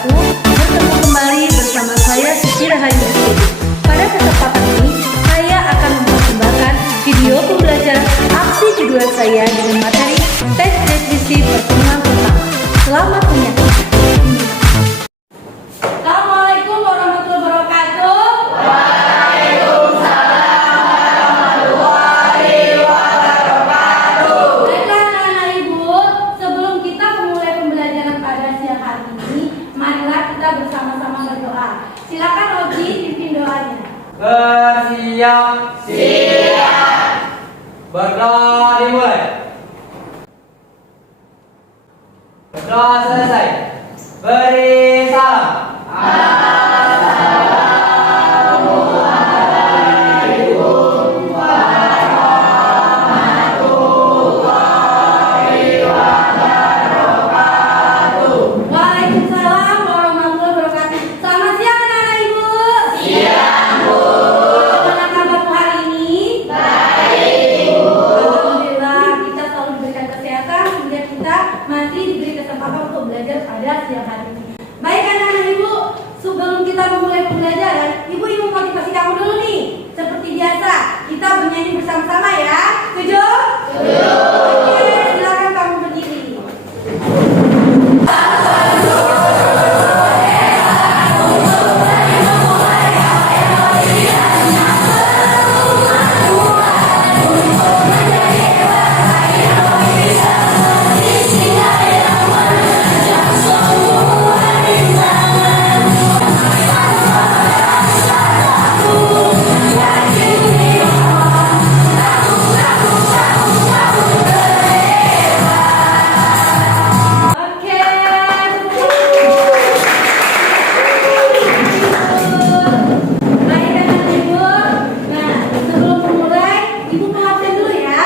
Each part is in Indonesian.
wabarakatuh. Bertemu kembali bersama saya Siti Rahayu. Pada kesempatan ini saya akan mempersembahkan video pembelajaran aksi kedua saya dengan materi tes deskripsi pertemuan pertama. Selamat menyaksikan. Assalamualaikum warahmatullahi wabarakatuh. Baiklah anak-anak ibu, sebelum kita memulai pembelajaran pada siang hari ini, marilah kita bersama-sama berdoa. Silakan Oji pimpin doanya. Bersiap. Siap. Berdoa dimulai. Berdoa selesai. Beri salam. Waalaikumsalam warahmatullahi wabarakatuh. Selamat siang anak-anak ibu. Siap, Bu. Bagaimana kabarmu hari ini? Baik, Bu. Alhamdulillah kita selalu diberikan kesehatan sehingga kita masih diberi kesempatan untuk belajar pada siang hari ini. Baik anak-anak ibu, sebelum kita memulai pembelajaran, ibu ingin motivasi kamu dulu nih. Seperti biasa, kita bernyanyi bersama-sama ya. Setuju? Setuju. Oke, silakan kamu berdiri. Oke, baik anak ibu. Nah, sebelum memulai, ibu mau absen dulu ya.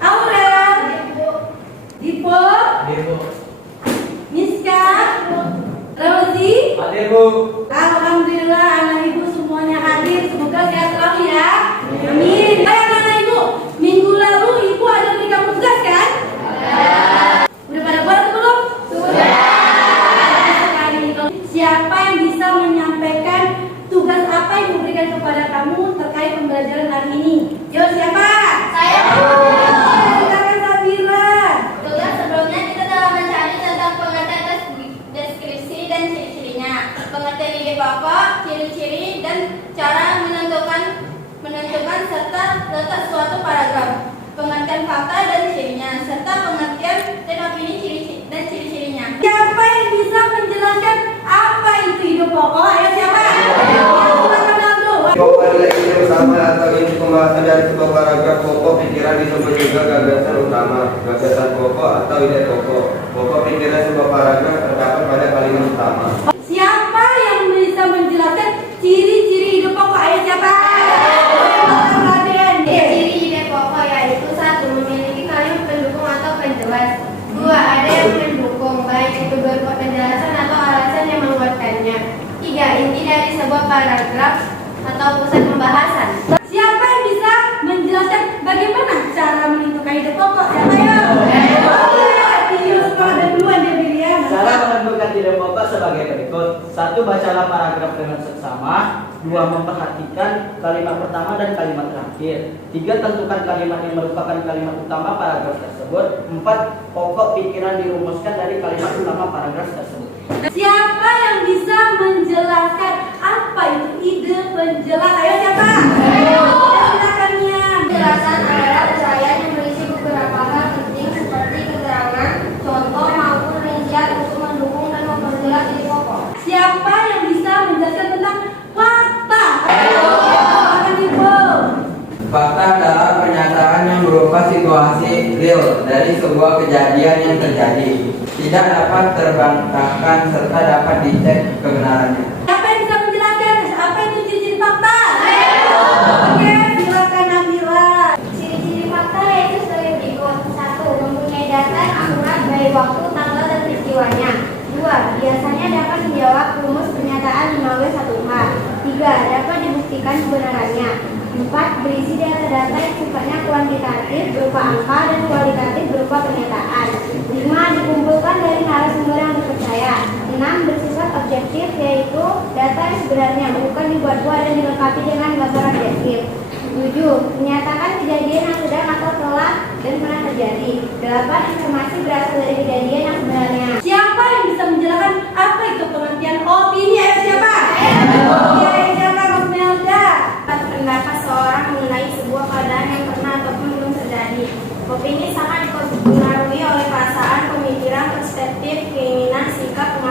Aurel, Dipo, Ibu. Miska, Rozi. Hadir, Bu. Alhamdulillah anak ibu semuanya hadir. Semoga sehat selalu ya. Amin. Baik anak ibu, minggu lalu ibu ada beri kamu tugas kan? Udah pada buat atau belum? Sudah. Siapa yang bisa menyampaikan tugas apa yang diberikan kepada kamu terkait pembelajaran hari ini? Yo, siapa? Saya, Bu. Silakan Sabira. Tugas sebelumnya kita telah mencari tentang pengertian deskripsi dan ciri-cirinya, pengertian ide pokok, ciri-ciri dan cara menentukan serta letak suatu paragraf, pengertian fakta dan cirinya, serta pengertian dan opini dan ciri-cirinya. Siapa yang bisa menjelaskan apa itu ide pokok? Ayo siapa? Silakan Aldo. Pokok adalah ide utama atau inti pembahasan dari sebuah paragraf pokok pikiran disebut juga gagasan utama, gagasan pokok atau ide pokok. Pokok pikiran sebuah paragraf terdapat pada kalimat utama. Siapa yang bisa menjelaskan ciri-ciri ide pokok? Ayo siapa? Silakan Raden. Ciri ide pokok yaitu 1. Memiliki kalimat pendukung atau penjelas. 2. Ada yang mendukung, baik itu berupa penjelasan atau alasan yang menguatkannya. 3. Inti dari sebuah paragraf atau pusat pembahasan. Siapa yang bisa menjelaskan bagaimana cara menentukan ide pokok? Siapa ya? Ayo semua ada duluan dia pilih ya. Cara menentukan ide pokok sebagai berikut. 1. Bacalah paragraf dengan seksama. 2. Memperhatikan kalimat pertama dan kalimat terakhir. 3. Tentukan kalimat yang merupakan kalimat utama paragraf tersebut. 4. Pokok pikiran dirumuskan dari kalimat utama paragraf tersebut. Siapa yang bisa menjelaskan apa itu ide penjelas? Ayo siapa? Silakannya. Penjelasan adalah uraian yang berisi beberapa hal penting seperti keterangan, contoh maupun rincian untuk mendukung dan memperjelas ide pokok. Siapa yang bisa menjelaskan tentang fakta? Silakan Ibu. Fakta adalah pernyataan yang berupa situasi real dari sebuah kejadian yang terjadi, tidak dapat terbantahkan serta dapat dicek kebenarannya. Siapa yang bisa menjelaskan apa itu ciri-ciri fakta? Oke, silakan Nabila. Ciri-ciri fakta yaitu sebagai berikut. 1. Mempunyai data yang akurat baik waktu, tanggal, dan peristiwanya. 2. Biasanya dapat menjawab rumus pernyataan 5W1H. 3. Dapat dibuktikan kebenarannya. 4. Berisi data-data yang sifatnya kuantitatif berupa angka dan kualitatif berupa pernyataan. 5. Dikumpulkan dari narasumber yang terpercaya. 6. Bersifat sebuah dan dilengkapi dengan gambar adjektif. 7. Menyatakan kejadian yang sedang atau telah dan pernah terjadi. 8. Informasi berasal dari kejadian yang sebenarnya. Siapa yang bisa menjelaskan apa itu pengertian opini? Ayo siapa? Ayo siapa? Mas Melda. Pendapat seorang mengenai sebuah keadaan yang pernah ataupun belum terjadi. Opini sangat dipengaruhi oleh perasaan, pemikiran, perspektif, keinginan, sikap,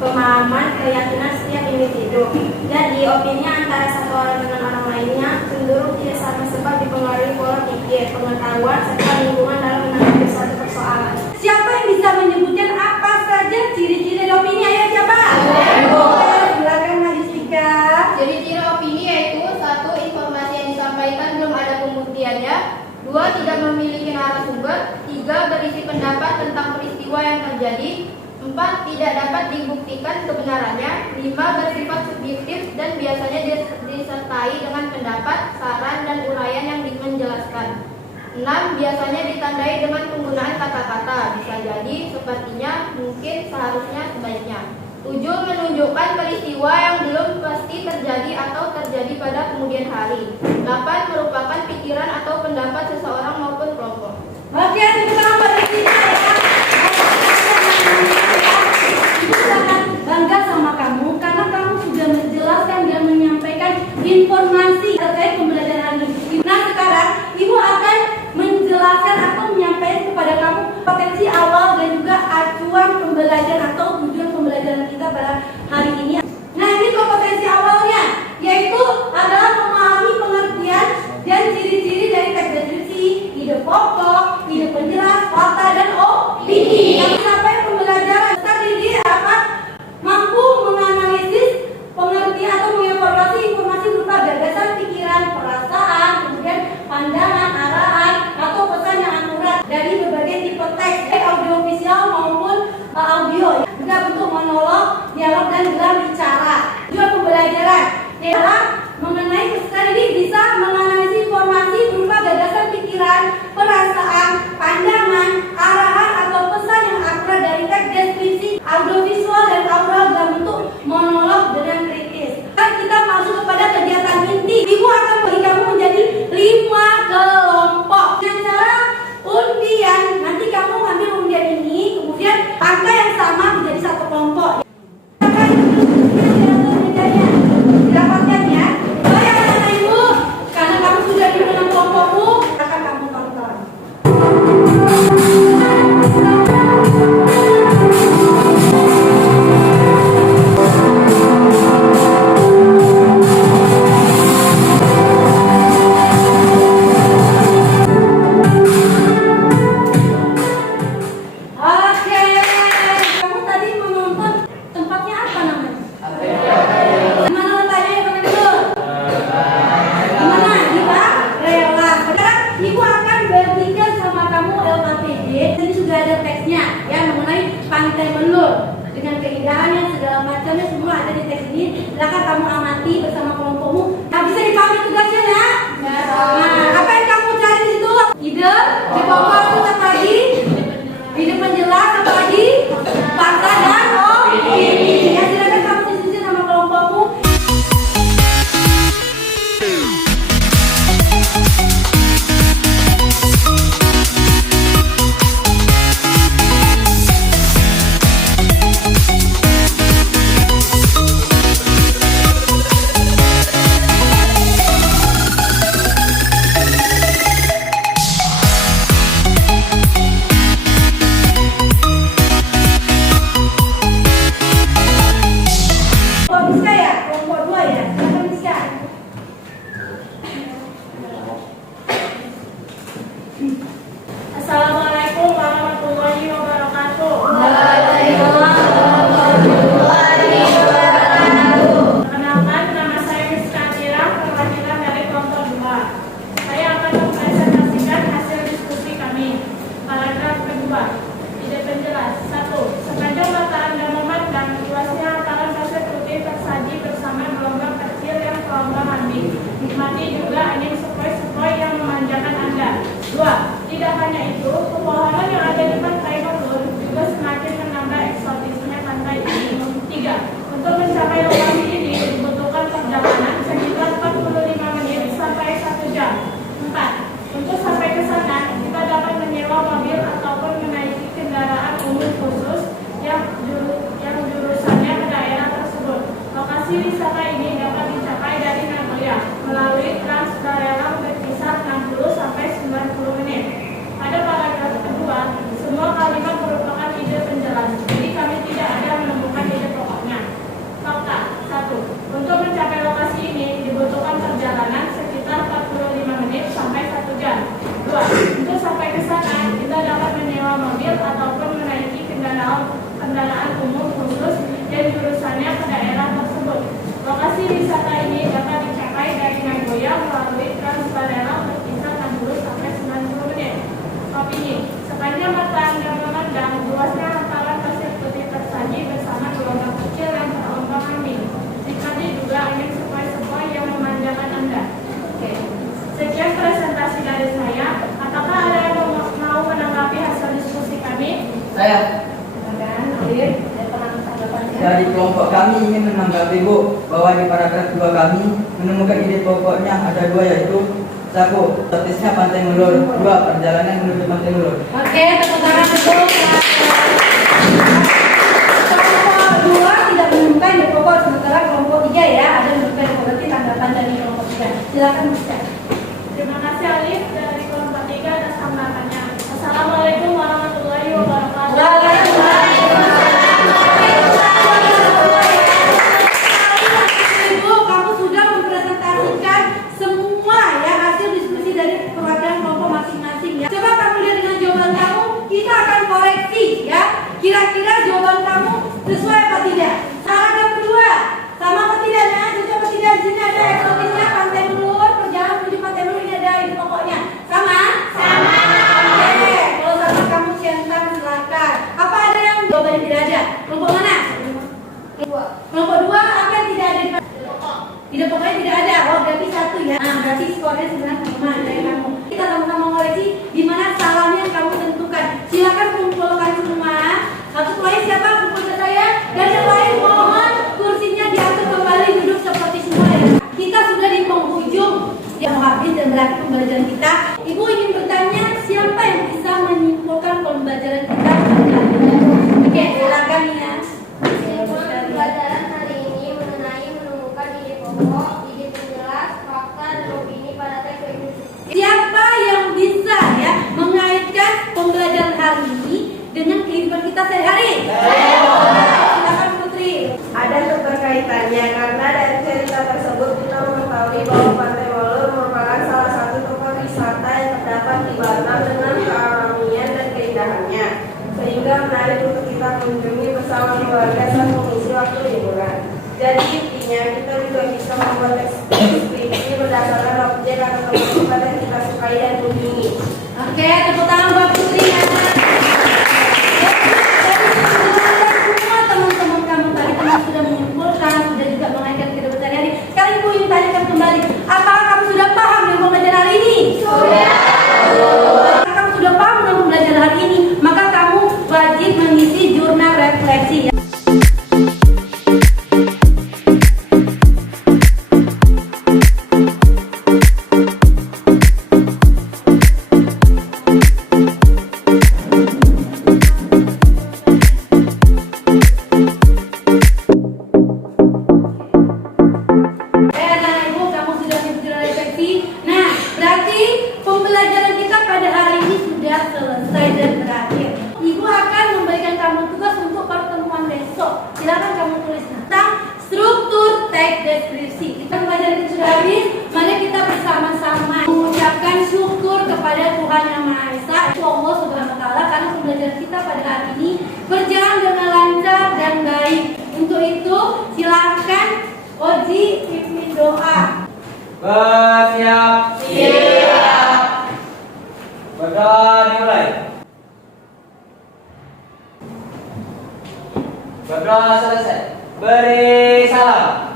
pemahaman, keyakinan setiap individu. Jadi, opini antara satu orang dengan orang lainnya cenderung tidak sama sebab dipengaruhi pola pikir, pengetahuan, serta lingkungan dalam menanggapi suatu persoalan. Siapa yang bisa menyebutkan apa saja ciri-ciri dari opini? Ayo siapa? Silakan Madisika. Ciri-ciri opini yaitu 1. Informasi yang disampaikan belum ada pembuktiannya. 2. Tidak memiliki narasumber. 3. Berisi pendapat tentang peristiwa yang terjadi. 4. Tidak dapat dibuktikan kebenarannya. 5. Bersifat subjektif dan biasanya disertai dengan pendapat, saran, dan uraian yang menjelaskan. 6. Biasanya ditandai dengan penggunaan kata-kata. Bisa jadi, sepertinya, mungkin, seharusnya, sebaiknya. 7. Menunjukkan peristiwa yang belum pasti terjadi atau terjadi pada kemudian hari. 8. Merupakan pikiran atau pendapat seseorang maupun kelompok. Oke, tepuk tangan buat Madisika ya. Ibu sangat bangga sama kamu karena kamu sudah menjelaskan dan menyampaikan informasi terkait pembelajaran hari. Nah sekarang Ibu akan menjelaskan atau menyampaikan kepada kamu potensi awal dan juga acuan pembelajaran atau tujuan pembelajaran kita pada hari ini. Nah ini kompetensi awalnya yaitu adalah memahami pengertian dan ciri-ciri dari teks deskripsi, ide pokok, ide penjelas, fakta, dan opini. Yang sampai pembelajaran tadi dia apa? Mampu menganalisis pengertian atau mengevaluasi informasi berupa gagasan, pikiran, perasaan, kemudian pandangan, arahan, atau pesan yang akurat dari berbagai tipe teks, baik audiovisual maupun audio. Juga bentuk monolog, dialog, dan gelar bicara. Juga pembelajaran adalah mengenai pesan ini bisa menganalisis informasi berupa gagasan, pikiran, perasaan, pandangan, arahan, atau pesan yang akurat dari teks deskripsi, audiovisual, dan audio dalam bentuk monolog dengan kritis. Kita masuk kepada kegiatan inti. Ibu akan bagi kamu menjadi 5 kelompok. Dengan cara undian, nanti kamu ambil undian ini, kemudian angka yang sama menjadi satu kelompok. Didapatkan ya. Baik anak-anak ibu, karena kamu sudah di dalam kelompokmu, akan kamu tonton. Oke, kamu tadi menonton tempatnya apa namanya? Mana letaknya yang paling dulu? Mana? Di rela. Sekarang ibu akan bertiga sama kamu LKPJ. Ini sudah ada teksnya ya mengenai Pantai Melur dengan keindahannya segala macamnya semua ada di teks ini. Silakan kamu amati bersama kelompokmu. Nah, bisa dipahami tugasnya ya? Nah, apa yang kamu cari di situ? Ide, di pokok itu apa lagi? Ide penjelas apa lagi? Fakta dan opini. Ya, silakan kamu diskusi sama kelompokmu. Lokasi wisata ini dapat dicapai dari Nagoya melalui Trans Barela berkisar 60 sampai 90 menit. Pada paragraf kedua, semua kalimat merupakan ide penjelas, jadi kami tidak ada menemukan ide pokoknya. Fakta 1. Untuk mencapai lokasi ini dibutuhkan perjalanan sekitar 45 menit sampai 1 jam. 2. Untuk sampai ke sana, kita dapat menyewa mobil ataupun menaiki kendaraan umum khusus dan jurusannya ke daerah tersebut. Lokasi wisata ini dapat dicapai dari Nagoya melalui Trans Barela berkisar 60 sampai 90 menit. Opini, sepanjang mata Anda memandang, luasnya hamparan pasir putih tersaji bersama gelombang kecil yang terombang-ambing. Nikmati juga angin sepoi-sepoi yang memanjakan Anda. Oke. Sekian presentasi dari saya. Apakah ada yang mau menanggapi hasil diskusi kami? Saya dari kelompok kami ingin menanggapi Bu bahwa di paragraf 2 kami menemukan ide pokoknya ada 2, yaitu 1. Statusnya Pantai Mulur, 2. Perjalanan menuju Pantai Mulur. Oke, tepuk tangan untuk kelompok 2 tidak menemukan ide pokok, sementara kelompok 3 ya ada menemukan ide pokok. Berarti tanggapan dari kelompok 3. Silakan bisa. Terima kasih Alif dari kelompok 3 atas tanggapannya. Assalamualaikum warahmatullahi wabarakatuh. Ibu, kamu sudah mempresentasikan semua ya hasil diskusi dari perwakilan kelompok masing-masing ya. Coba kamu lihat dengan jawaban kamu, kita akan koreksi ya. Kira-kira jawaban kamu sesuai apa tidak? Paragraf kedua, sama apa tidak? Nah, cocok apa tidak? Di sini ada eksotisnya Pantai Mulur, perjalanan menuju Pantai Mulur, ini ada ide pokoknya. Sama? Sama. Oke, kalau sama kamu centang silakan. Apa ada yang jawabannya tidak ada? Kelompok mana? Kelompok 2 apa yang tidak ada? Ide pokoknya tidak ada. Oh, berarti 1 ya. Nah, berarti skornya sebenarnya sama dari kamu. Kita sama-sama mengoreksi di mana salahnya yang kamu tentukan. Silakan kumpulkan semua. Satu poin siapa? Kumpul ke saya. Dan yang lain mohon kursinya diatur kembali duduk seperti semua ya. Kita sudah di penghujung yang habis dan berakhir pembelajaran kita. Ibu ingin bertanya siapa yang bisa menyimpulkan pembelajaran kita? Oke, silakan ya. Pembelajaran hari ini mengenai menemukan ide pokok, ide penjelas, fakta, dan opini pada teks revisi. Siapa yang bisa ya mengaitkan pembelajaran hari ini dengan kehidupan kita sehari-hari? Silakan Putri. Ada keterkaitannya karena dari cerita tersebut kita mengetahui bahwa Pantai Mulur merupakan salah satu tempat wisata yang terdapat di Batam dengan kealamian dan keindahannya, sehingga menarik untuk kita kunjungi bersama keluarga saat mengisi waktu liburan. Jadi intinya kita juga bisa membuat deskripsi berdasarkan objek atau tempat yang kita sukai dan kunjungi. Oke, tepuk tangan buat Putri ya. Semua teman-teman kamu tadi teman sudah menyimpulkan, sudah juga mengaitkan kehidupan sehari-hari. Sekarang Ibu ingin tanyakan kembali, apakah kamu sudah paham dengan pembelajaran hari ini? Sudah. Apakah kamu sudah paham dengan pembelajaran hari ini? Maka kamu wajib mengisi jurnal refleksi ya. Selesai dan berakhir. Ibu akan memberikan kamu tugas untuk pertemuan besok. Silakan kamu tulis tentang struktur teks deskripsi. Kita pembelajaran itu sudah habis. Mari kita bersama-sama mengucapkan syukur kepada Tuhan Yang Maha Esa, Allah Subhanahu Wa Taala, karena pembelajaran kita pada hari ini berjalan dengan lancar dan baik. Untuk itu, silakan Oji pimpin doa. Siap. Siap. Berdoa dimulai. Berdoa selesai. Beri salam.